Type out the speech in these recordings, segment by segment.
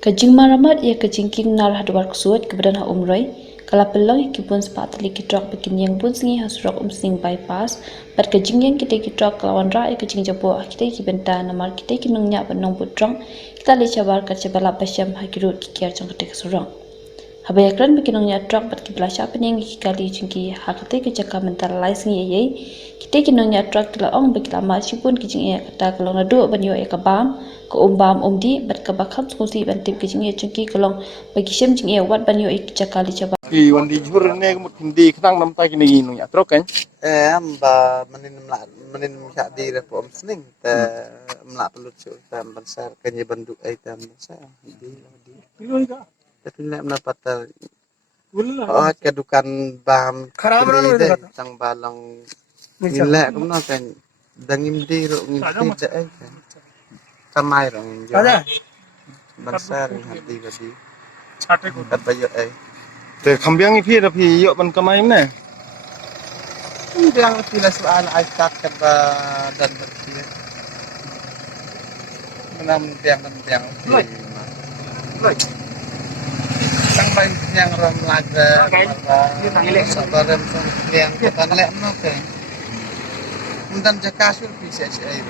Kajing maramat ia kajing king nar hadwar kusuat kebadan ha umroi. Kala pelong kibun sepat tali kitrok bikin yang bun singi hasurok sing bypass. Bat kajing yang kita kitrok kelawan ra ia kajing jabo kita kibenta namar kita kinungnya benong putrong. Kita le cabar balap basyam hakirut kikiar jong kita kesurong. Habayakran bikinungnya trok bat kibla siapa yang kikali jingki hakite kecaka mental laising ye. Kita kinungnya trok kila ong bikilama sipun kijing ia kata kalau nadu banyo ia kabam. Ko umbam umdi bat kabakam skusi bantim kijing ia jingki kalau bagi syam jing ia wat banyo ia kecakali coba. Thìวันดีช่วยเนี่ยก็หมดหินดีข้างน้ำใต้กินยีนอย่างตรอกกัน Amba menin myak di repom sning ta mlak pelut sur ta bansar kanya banduk ai ta bansar di. Tapi nek mendapat oh kedukan baham kini deh sang balang nilai kumna kan dangim di ro ngim ti ai kan kamai ro ngim bansar hati gadi chate ko ta bayo ai แต่คำเบี้ยงพี่แต่พี่เยอะมันก็ไม่แน่ yang pila soal aikat ke dan berpilih menam tiang sang bayi yang ram laga sabaran yang kita lek no ke mundan jakasur bisa air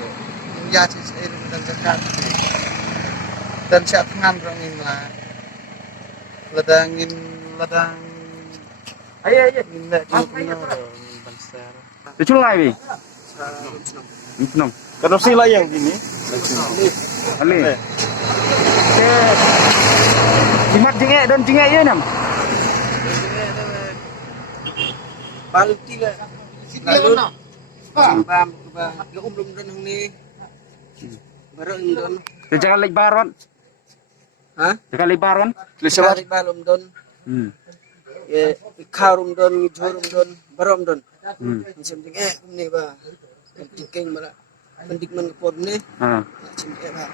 ya air mundan jakasur dan siap ngam rangin lah ladang ayo minta bansar Itu lai bi. Senang. Kalau sila yang ini Ale. Jimat jingek dan jingek ye nam. balu tiga lalu bam ke umrum dan ni baru umdon Jangan lek baron. ha Jangan lek baron. lisawat balum don ye kharum don jorum don barom don something ni ba penting mala pendik man pod ni Ha. something ba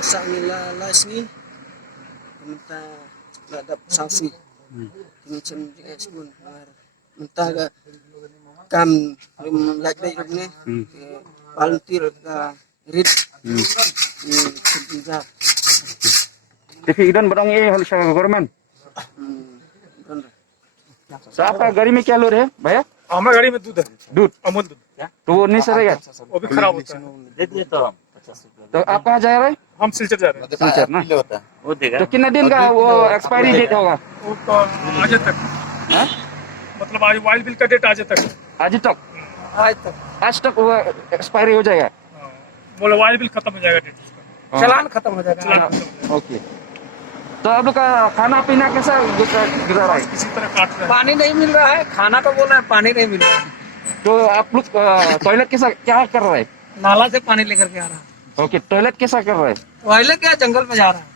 sa nila lasni minta ladap sanksi ini something sebun minta ga kam laj bay ni volunteer ka rit something Tapi idan barang ye hal sa government. Siapa गाड़ी में क्या लोड है भैया? हमारा गाड़ी में दूध है, दूध। अमूल दूध। तो वो नहीं सरेगा? वो भी खराब होता है। तो आप कहाँ जा रहे हैं? हम सिलचर जा रहे हैं। सिलचर ना? तो कितने दिन का वो एक्सपायरी डेट होगा? वो तो आज तक, हाँ? मतलब आज वाइल्ड बिल का डेट आज तक। आज तक? आज तक वो एक्सपायरी हो जाएगा? हाँ, बोले वाइल्ड बिल खत्म हो जाएगा डेट उसका। चालान खत्म हो जाएगा चलान खत्म हो जाएगा। ओके। तो आप लोग का खाना पीना कैसा गुजर रहा है? किसी तरह काट रहे हैं। पानी नहीं मिल रहा है खाना तो बोल रहा है पानी नहीं मिल रहा है तो आप लोग टॉयलेट कैसा क्या कर रहे हैं? नाला से पानी लेकर के आ रहा है ओके, टॉयलेट कैसा कर रहे हैं? पहले क्या जंगल में जा रहा है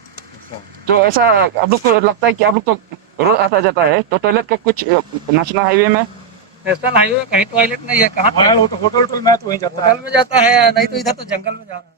तो ऐसा आप लोग को लगता है कि आप लोग तो रोज आता जाता है, तो टॉयलेट का कुछ नेशनल हाईवे में नेशनल हाईवे कहीं टॉयलेट नहीं है कहाँ हाँ, होटल में तो वहीं जाता है। होटल में जाता है नहीं तो इधर तो जंगल में जा रहा है